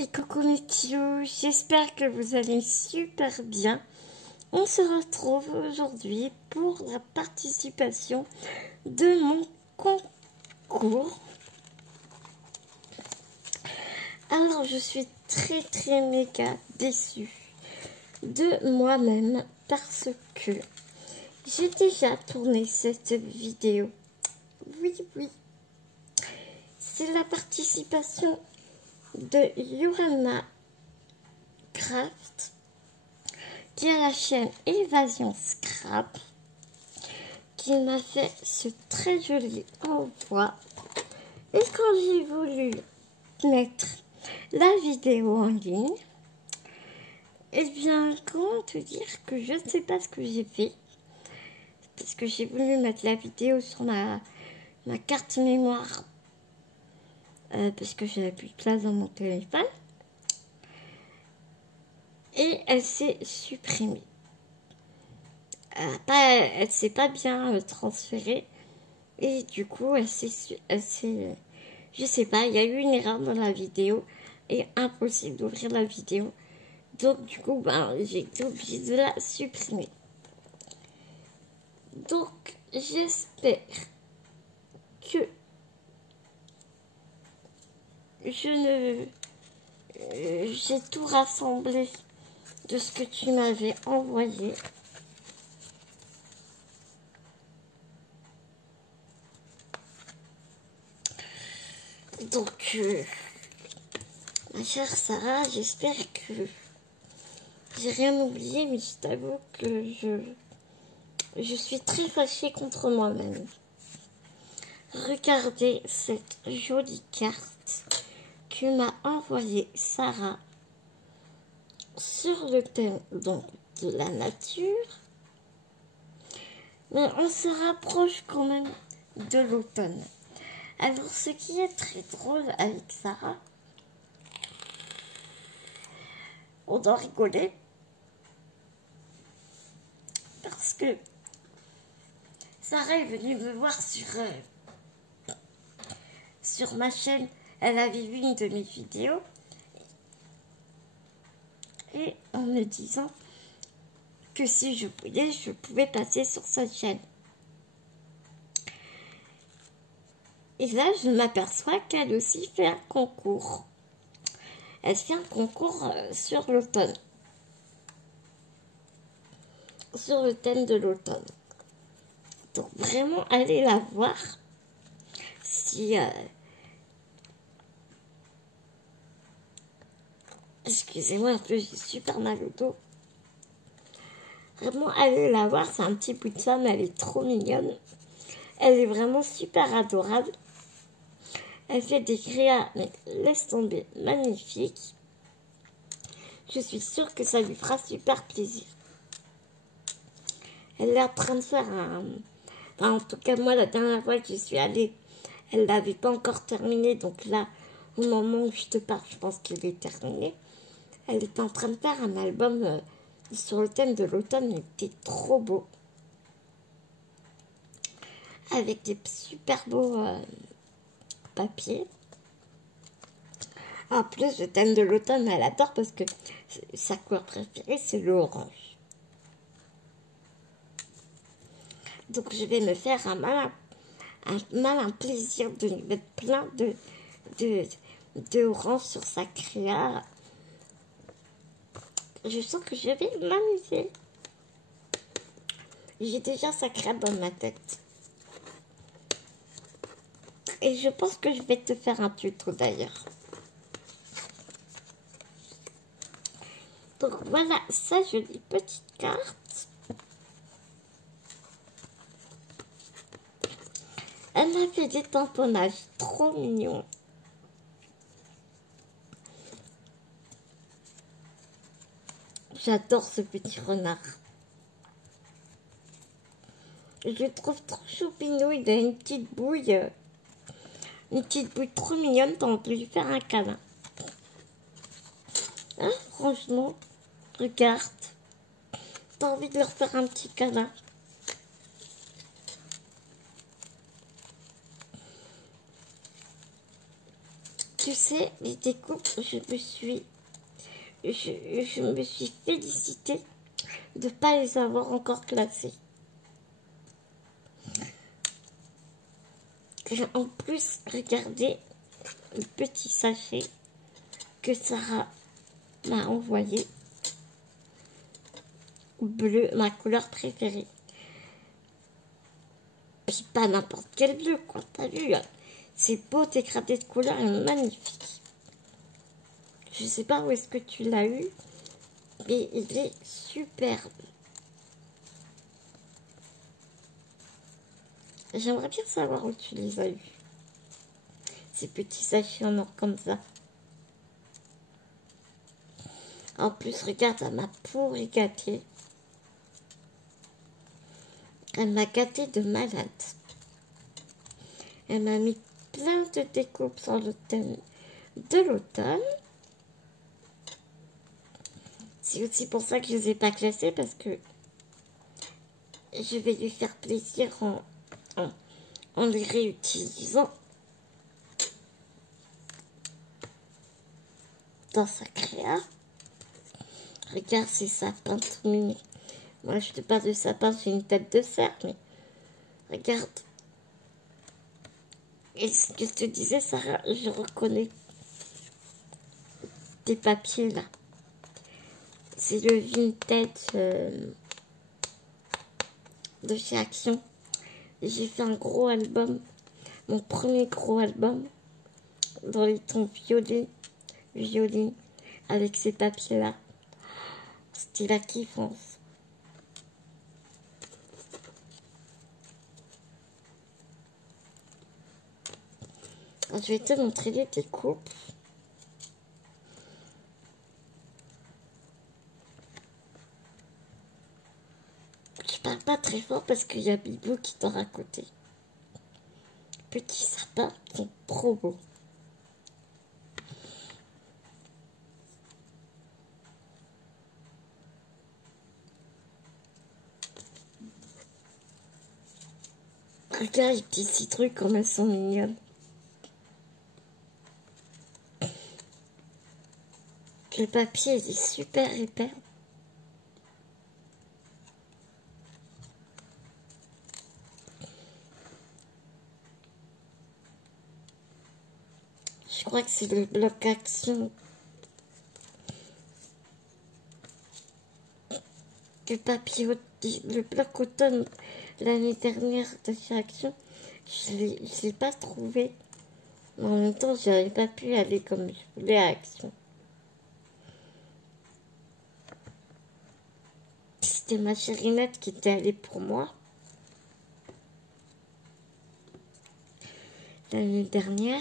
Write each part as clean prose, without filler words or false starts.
Et coucou mes petits loups, j'espère que vous allez super bien. On se retrouve aujourd'hui pour la participation de mon concours. Alors je suis très méga déçue de moi-même parce que j'ai déjà tourné cette vidéo. Oui, c'est la participation de Yurana Craft qui a la chaîne Évasion Scrap qui m'a fait ce très joli envoi. Et quand j'ai voulu mettre la vidéo en ligne, eh bien comment te dire que je ne sais pas ce que j'ai fait, parce que j'ai voulu mettre la vidéo sur ma carte mémoire parce que j'avais plus de place dans mon téléphone. Et elle s'est supprimée. Elle s'est pas bien transférée. Et du coup, je sais pas, il y a eu une erreur dans la vidéo. Et impossible d'ouvrir la vidéo. Donc du coup, j'ai été obligée de la supprimer. Donc, j'espère que j'ai tout rassemblé de ce que tu m'avais envoyé. Donc, ma chère Sarah, j'espère que j'ai rien oublié, mais je t'avoue que je suis très fâchée contre moi-même. Regardez cette jolie carte que m'a envoyée Sarah sur le thème donc de la nature. Mais on se rapproche quand même de l'automne. Alors, ce qui est très drôle avec Sarah, on doit rigoler parce que Sarah est venue me voir sur ma chaîne. Elle avait vu une de mes vidéos et en me disant que si je voulais, je pouvais passer sur sa chaîne. Et là, je m'aperçois qu'elle aussi fait un concours. Elle fait un concours sur l'automne. Sur le thème de l'automne. Donc vraiment, allez la voir. Si... Excusez-moi un peu, j'ai super mal au dos. Vraiment, allez la voir. C'est un petit bout de femme, elle est trop mignonne. Elle est vraiment super adorable. Elle fait des créas, mais laisse tomber, magnifique. Je suis sûre que ça lui fera super plaisir. Elle est en train de faire en tout cas, moi, la dernière fois que je suis allée, elle l'avait pas encore terminé. Donc là, au moment où je te parle, je pense qu'il est terminé. Elle était en train de faire un album sur le thème de l'automne. Il était trop beau. Avec des super beaux papiers. En plus, le thème de l'automne, elle adore parce que sa couleur préférée, c'est l'orange. Donc, je vais me faire un malin plaisir de lui mettre plein de orange sur sa créa. Je sens que je vais m'amuser. J'ai déjà sa créa dans ma tête. Et je pense que je vais te faire un tuto d'ailleurs. Donc voilà, sa jolie petite carte. Elle m'a fait des tamponnages trop mignons. J'adore ce petit renard. Je le trouve trop choupinou. Il a une petite bouille trop mignonne. T'as envie de lui faire un câlin. Hein, franchement, regarde. T'as envie de leur faire un petit câlin. Tu sais, les découpes, je me suis félicitée de ne pas les avoir encore classées. En plus, regardez le petit sachet que Sarah m'a envoyé. Bleu, ma couleur préférée. Puis pas n'importe quel bleu, quoi. T'as vu, c'est beau, dégradé de couleur et magnifique. Je sais pas où est-ce que tu l'as eu, mais il est superbe. J'aimerais bien savoir où tu les as eus. Ces petits sachets en or comme ça. En plus, regarde, elle m'a pourri gâtée. Elle m'a gâtée de malade. Elle m'a mis plein de découpes sur le thème de l'automne. C'est aussi pour ça que je ne les ai pas classées, parce que je vais lui faire plaisir en les réutilisant dans sa créa. Regarde ces sapins tout mignons. Moi, je te parle de sapin, j'ai une tête de cerf, mais regarde. Et ce que je te disais, Sarah, je reconnais tes papiers là. C'est le vintage de chez Action. J'ai fait un gros album, mon premier gros album, dans les tons violets, avec ces papiers là. C'était la kiffance. Je vais te montrer les découpes. Je parle pas très fort parce qu'il y a Bibou qui dort à côté. Petits sapins sont trop beaux. Regarde les petits citrouilles comme elles sont mignonnes. Le papier il est super épais. Je crois que c'est le bloc Action. Le papier, le bloc automne l'année dernière de chez Action, je ne l'ai pas trouvé. Mais en même temps, je n'avais pas pu aller comme je voulais à Action. C'était ma chérinette qui était allée pour moi l'année dernière.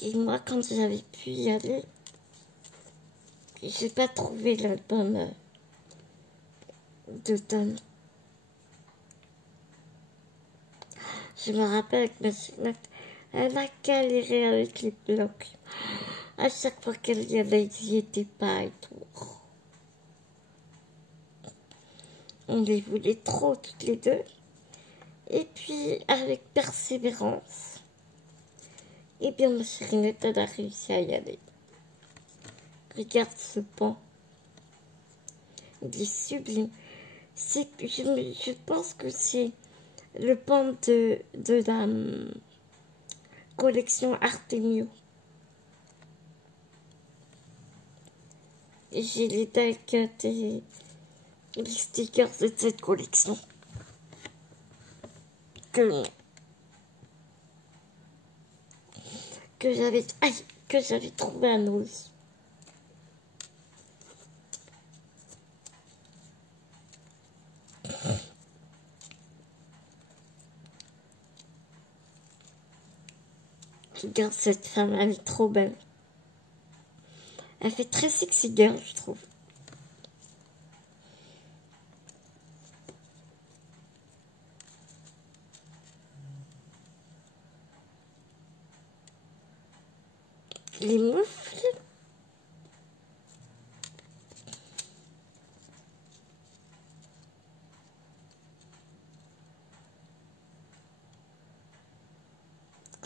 Et moi, quand j'avais pu y aller, j'ai pas trouvé l'album d'automne. Je me rappelle avec ma chérinette, elle a galéré avec les blocs. À chaque fois qu'elle y allait, ils n'y étaient pas et tout. On les voulait trop toutes les deux. Et puis, avec persévérance, et bien ma chérinette, elle a réussi à y aller. Regarde ce pan. Il est sublime. Je pense que c'est le pan de la collection Artemio. J'ai les decks et les stickers de cette collection que j'avais trouvé à Noël. Regarde cette femme, elle est trop belle. Elle fait très sexy girl, je trouve. Les moufles.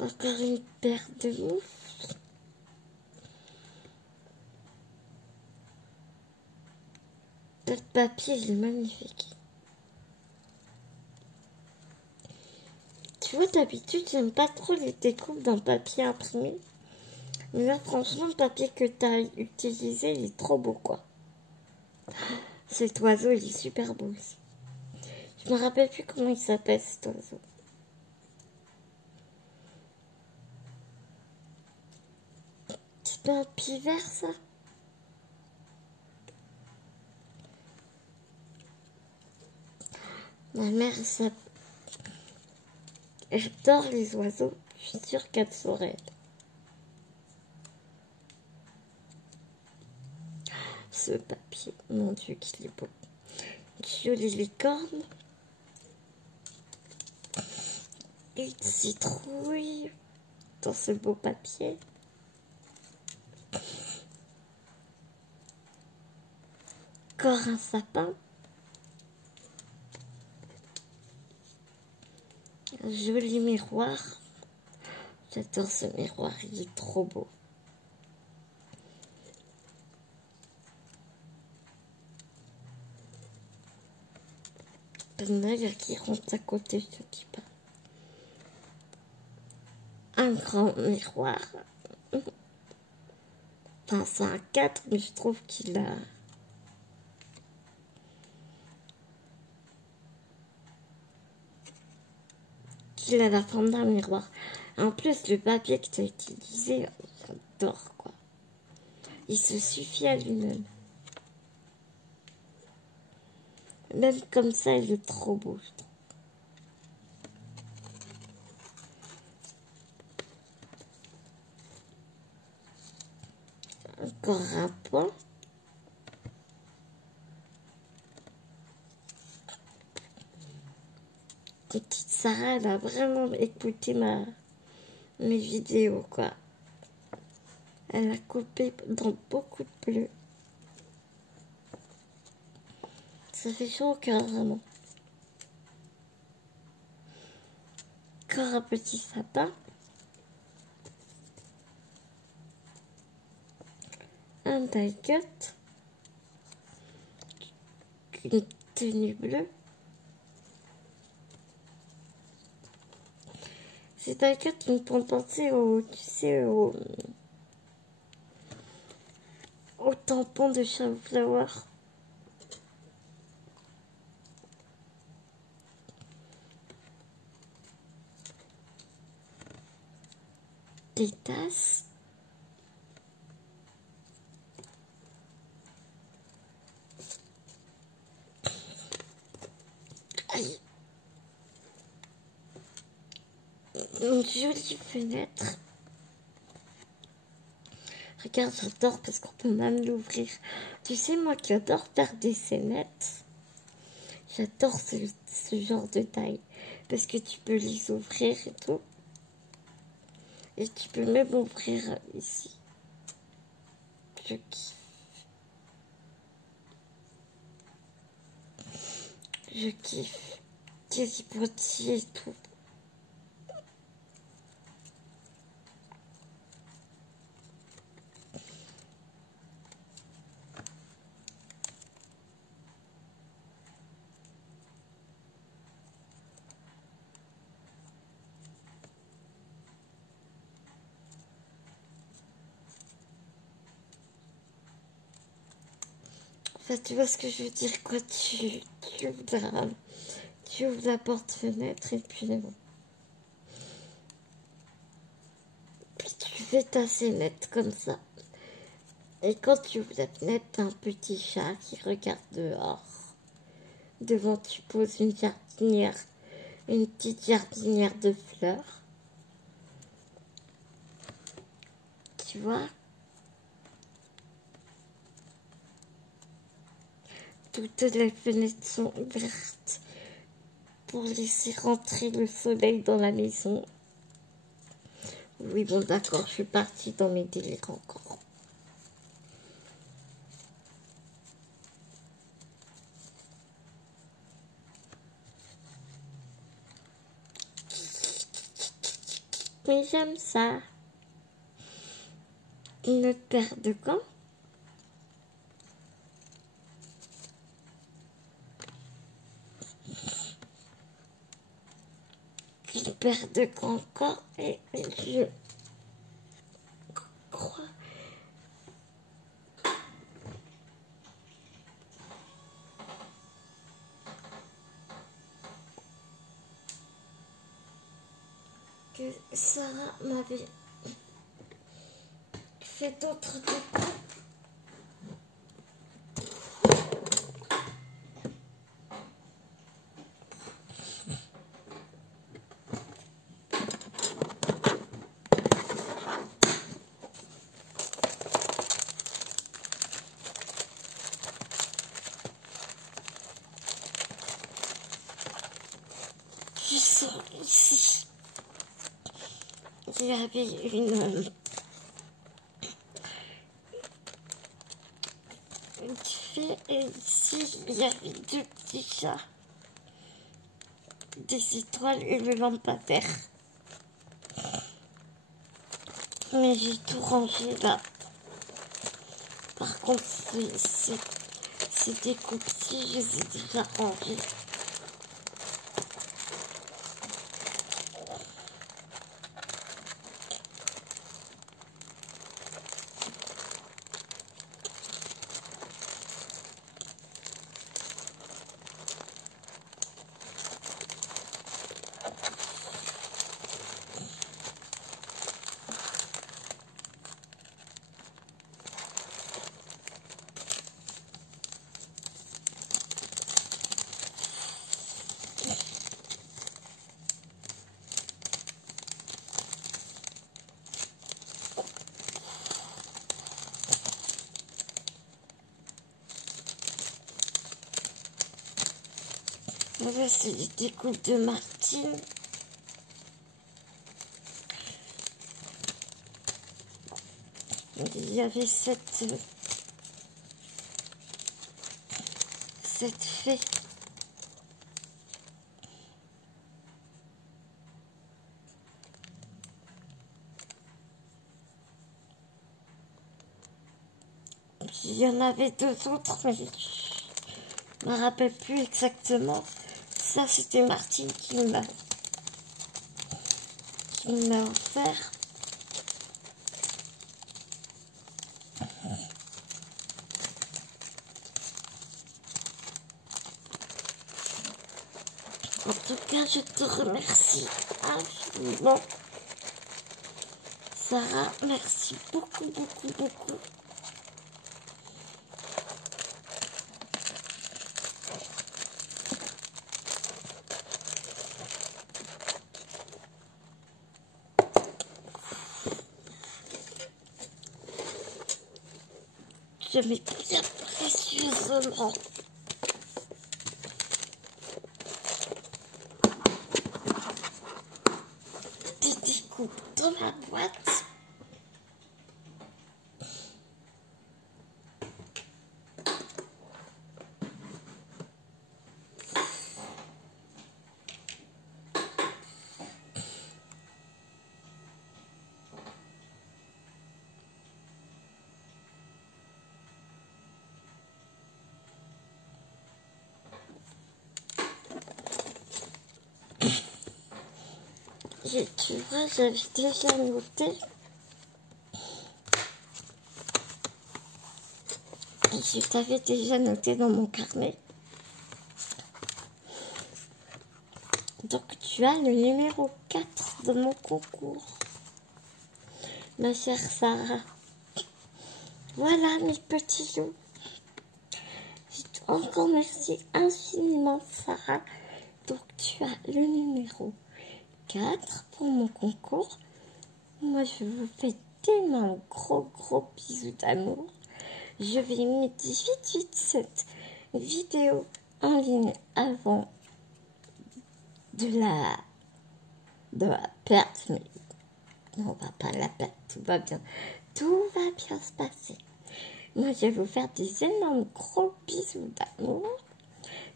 Encore une paire de moufles. Le papier, il est magnifique. Tu vois, d'habitude, j'aime pas trop les découpes dans le papier imprimé. Mais là, franchement, le papier que tu as utilisé, il est trop beau, quoi. Cet oiseau, il est super beau aussi. Je me rappelle plus comment il s'appelle, cet oiseau. C'est pas un pivert, ça? Ma mère, elle adore les oiseaux. Je suis sûre qu'elle saurait. Ce papier, mon Dieu, qu'il est beau. Jolie licorne. Une citrouille dans ce beau papier. Encore un sapin. Un joli miroir. J'adore ce miroir, il est trop beau. Un œil qui rentre à côté, je te dis pas. Un grand miroir. Enfin, c'est un 4, mais je trouve qu'il a... qu'il a la forme d'un miroir. En plus, le papier que tu as utilisé, j'adore, quoi. Il se suffit à lui-même. Même comme ça, il est trop beau, je trouve. Encore un point. Petite Sarah, elle a vraiment écouté mes vidéos, quoi. Elle a coupé dans beaucoup de bleu. Ça fait chaud au cœur, vraiment. Encore un petit sapin. Un die-cut. Une tenue bleue. Ces die-cut qui me font penser au, tu sais, au tampon de Shadow Flower. Des tasses. Aïe. Une jolie fenêtre. Regarde, j'adore parce qu'on peut même l'ouvrir. Tu sais, moi qui adore faire des scénettes, j'adore ce genre de taille. Parce que tu peux les ouvrir et tout. Et tu peux même ouvrir ici. Je kiffe. Je kiffe. Des potiers et tout. Enfin, tu vois ce que je veux dire, quoi. Tu ouvres la porte-fenêtre et puis tu fais ta scénette comme ça. Et quand tu ouvres la fenêtre, t'as un petit chat qui regarde dehors. Devant, tu poses une jardinière, une petite jardinière de fleurs. Tu vois? Toutes les fenêtres sont ouvertes pour laisser rentrer le soleil dans la maison. Oui, bon, d'accord, je suis partie dans mes délires encore. mais j'aime ça. Une paire de gants. Une paire de gants encore et je crois que Sarah m'avait fait d'autres découpes. Je sens ici, il y avait une fée et ici il y avait deux petits chats, des étoiles et le lampadaire. Mais j'ai tout rangé là. Par contre, c'est des coquilles, je les ai déjà rangées. Là, c'est les découpes de Martine. Il y avait cette fée. Puis il y en avait deux autres, mais je ne me rappelle plus exactement. Ça, c'était Martine qui m'a offert. En tout cas, je te remercie infiniment. Sarah, merci beaucoup, beaucoup, beaucoup. Je mets bien précieusement des découpes dans ma boîte. Et tu vois, j'avais déjà noté. Et je t'avais déjà noté dans mon carnet. Donc tu as le numéro 4 de mon concours, ma chère Sarah. Voilà mes petits loups. Je encore merci infiniment Sarah. Donc tu as le numéro 4 pour mon concours. Moi je vous fais tellement gros bisous d'amour. Je vais mettre vite cette vidéo en ligne avant de la perte, mais on va pas la perdre, tout va bien se passer. Moi je vais vous faire des énormes gros bisous d'amour.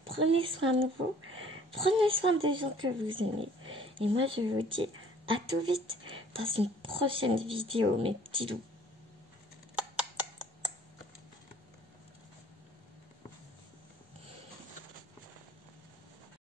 Prenez soin de vous, prenez soin des gens que vous aimez, et moi je vous dis à tout vite dans une prochaine vidéo, mes petits loups.